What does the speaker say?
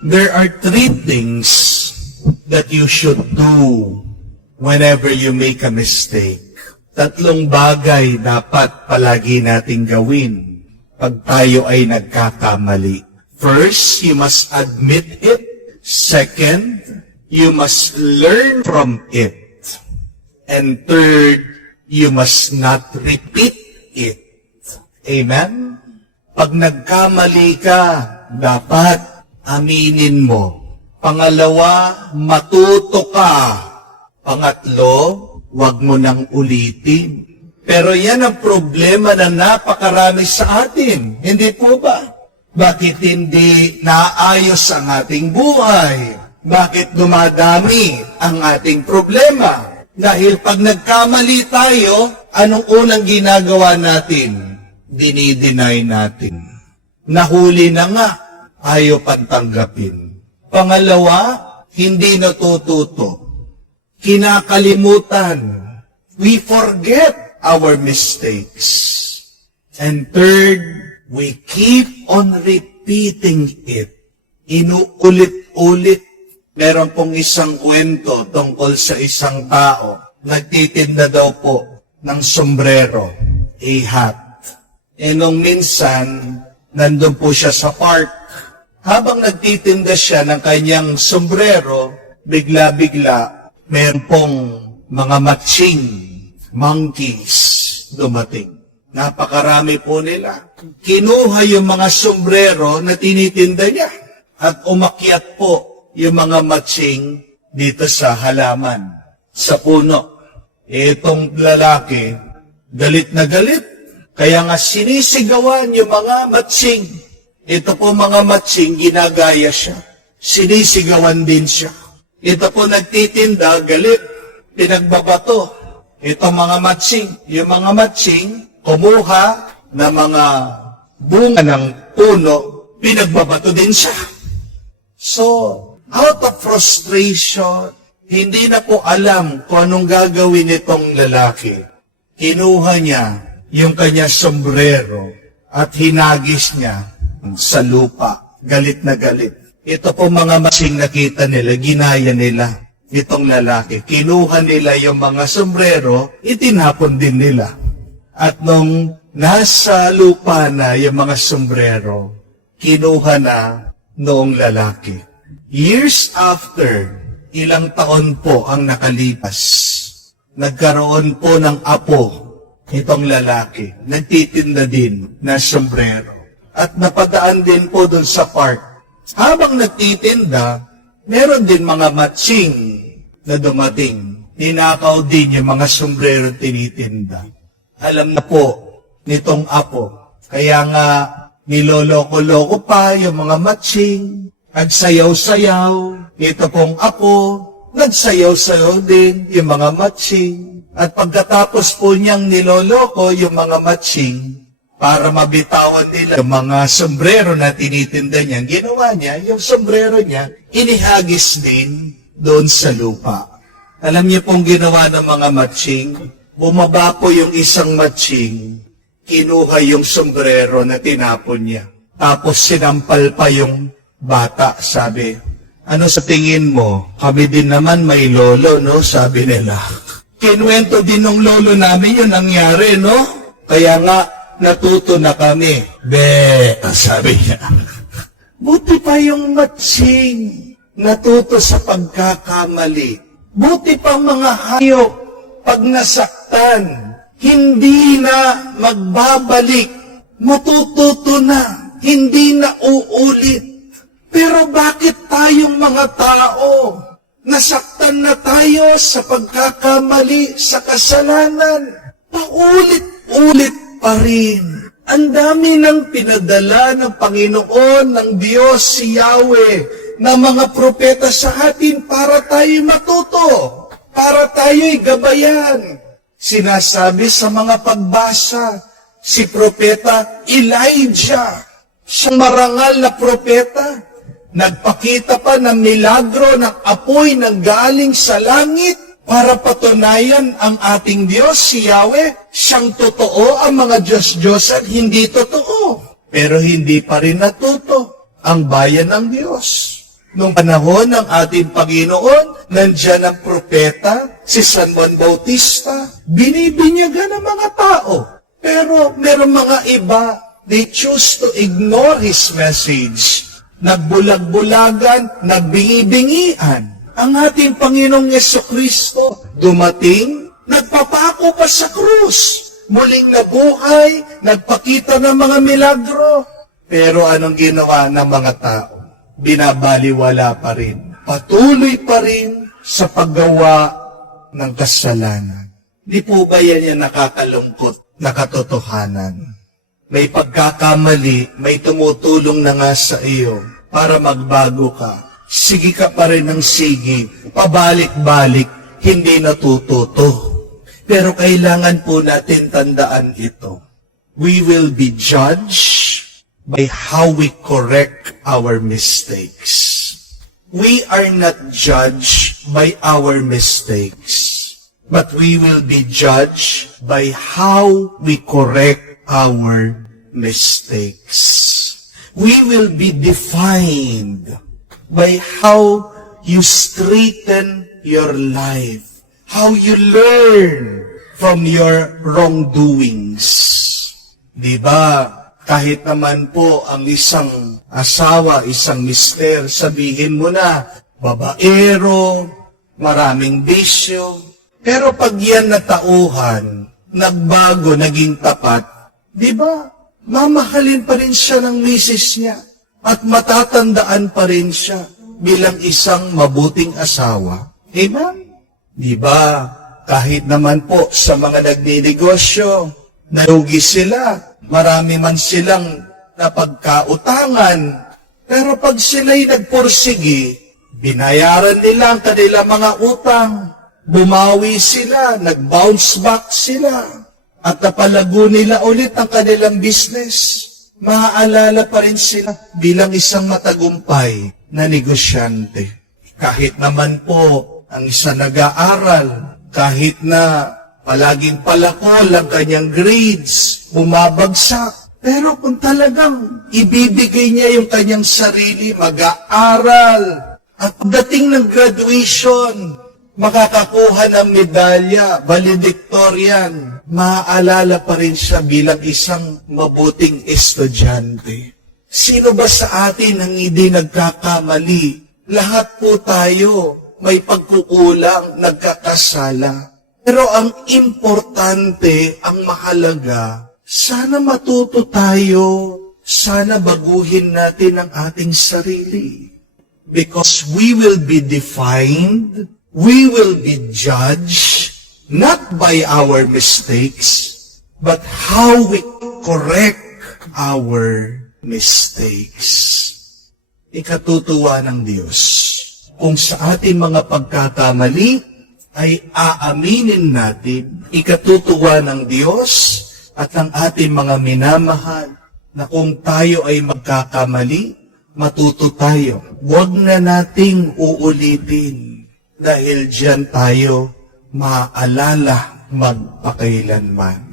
There are three things that you should do whenever you make a mistake. Tatlong bagay dapat palagi nating gawin pag tayo ay nagkakamali. First, you must admit it. Second, you must learn from it. And third, you must not repeat it. Amen? Pag nagkamali ka, dapat aminin mo. Pangalawa, matuto ka. Pangatlo, wag mo nang ulitin. Pero yan ang problema na napakarami sa atin. Hindi po ba? Bakit hindi naayos ang ating buhay? Bakit dumadami ang ating problema? Dahil pag nagkamali tayo, anong unang ginagawa natin? Dinideny natin. Nahuli na nga, ayaw pantanggapin. Pangalawa, hindi natututo. Kinakalimutan. We forget our mistakes. And third, we keep on repeating it. Inuulit-ulit. Meron pong isang kwento tungkol sa isang tao. Nagtitinda daw po ng sombrero, a hat. E nung minsan, nandun po siya sa park. Habang nagtitinda siya ng kanyang sombrero, bigla-bigla, meron pong mga matching monkeys dumating. Napakarami po nila. Kinuha yung mga sombrero na tinitinda niya at umakyat po yung mga matching dito sa halaman, sa puno. Itong lalaki, galit na galit. Kaya nga sinisigawan yung mga matching. Ito po mga matching, ginagaya siya. Sinisigawan din siya. Ito po nagtitinda, galit, pinagbabato. Ito mga matching. Yung mga matching, kumuha na mga bunga ng puno, pinagbabato din siya. So, out of frustration, hindi na po alam kung anong gagawin itong lalaki. Kinuha niya yung kanya sombrero at hinagis niya sa lupa. Galit na galit. Ito po mga matching nakita nila, ginaya nila itong lalaki. Kinuha nila yung mga sombrero, itinapon din nila. At nung nasa lupa na yung mga sombrero, kinuha na noong lalaki. Years after, ilang taon po ang nakalipas, nagkaroon po ng apo itong lalaki, nagtitinda din na sombrero. At napadaan din po doon sa park. Habang nagtitinda, meron din mga matching na dumating. Ninakaw din yung mga sombrero tinitinda. Alam na po nitong apo. Kaya nga niloloko-loko pa yung mga matching. Nagsayaw-sayaw. Ito pong apo, nagsayaw-sayaw din yung mga matching. At pagkatapos po niyang niloloko yung mga matching, para mabitawan nila yung mga sombrero na tinitinda niya, ginawa niya, yung sombrero niya, inihagis din doon sa lupa. Alam niyo pong ginawa ng mga matching? Bumaba po yung isang matching, kinuha yung sombrero na tinapon niya. Tapos sinampal pa yung bata, sabi, ano sa tingin mo? Kami din naman may lolo, no? Sabi nila. Kinuwento din ng lolo namin yung nangyari, no? Kaya nga, natuto na kami. Sabi niya. Buti pa yung matching, natuto sa pagkakamali. Buti pa mga hayop, pag nasaktan, hindi na magbabalik. Matututo na, hindi na uulit. Pero bakit tayong mga tao, nasaktan na tayo sa pagkakamali, sa kasalanan, paulit-ulit pa rin. Ang dami ng pinadala ng Panginoon, ng Diyos, si Yahweh, na mga propeta sa atin para tayo matuto, para tayo'y gabayan. Sinasabi sa mga pagbasa, si propeta Elijah, siyang marangal na propeta, nagpakita pa ng milagro ng apoy na galing sa langit, para patunayan ang ating Diyos, si Yahweh, siyang totoo, ang mga Diyos-Diyosan hindi totoo. Pero hindi pa rin natuto ang bayan ng Diyos. Nung panahon ng ating Panginoon, nandyan ang propeta, si San Juan Bautista, binibinyagan ng mga tao. Pero meron mga iba, they choose to ignore His message. Nagbulag-bulagan, nagbingi-bingian. Ang ating Panginoong Yesukristo, dumating, nagpapako pa sa krus. Muling nabuhay, nagpakita ng mga milagro. Pero anong ginawa ng mga tao? Binabaliwala pa rin. Patuloy pa rin sa paggawa ng kasalanan. Di po ba yan yung nakakalungkot na katotohanan? May pagkakamali, may tumutulong na nga sa iyo para magbago ka. Sige ka pa rin ng sige, pabalik-balik, hindi natututo. Pero kailangan po natin tandaan ito. We will be judged by how we correct our mistakes. We are not judged by our mistakes, but we will be judged by how we correct our mistakes. We will be defined by how you straighten your life, how you learn from your wrongdoings. Diba? Kahit naman po ang isang asawa, isang mister, sabihin mo na, babaero, maraming bisyo. Pero pag yan natauhan, nagbago, naging tapat, di ba? Mamahalin pa rin siya ng misis niya at matatandaan pa rin siya bilang isang mabuting asawa. Amen? Di ba? Kahit naman po sa mga nagninegosyo, nalugi sila, marami man silang napagkautangan, pero pag sila'y nagpursigi, binayaran nila ang kanilang mga utang, bumawi sila, nag-bounce back sila, at napalago nila ulit ang kanilang business. Maaalala pa rin sila bilang isang matagumpay na negosyante. Kahit naman po ang isa nag-aaral, kahit na palaging palakol ang kanyang grades, bumabagsak. Pero kung talagang ibibigay niya yung kanyang sarili, mag-aaral, at pagdating ng graduation, makakakuha ng medalya, valedictorian, maaalala pa rin siya bilang isang mabuting estudyante. Sino ba sa atin ang hindi nagkakamali? Lahat po tayo may pagkukulang, nagkakasala. Pero ang importante, ang mahalaga, sana matuto tayo, sana baguhin natin ang ating sarili. Because we will be defined, we will be judged, not by our mistakes, but how we correct our mistakes. Ikatutuwa ng Diyos, kung sa ating mga pagkakamali, ay aaminin natin, ikatutuwa ng Diyos at ang ating mga minamahal na kung tayo ay magkakamali, matuto tayo. Huwag na nating uulitin dahil diyan tayo maaalala magpakailanman.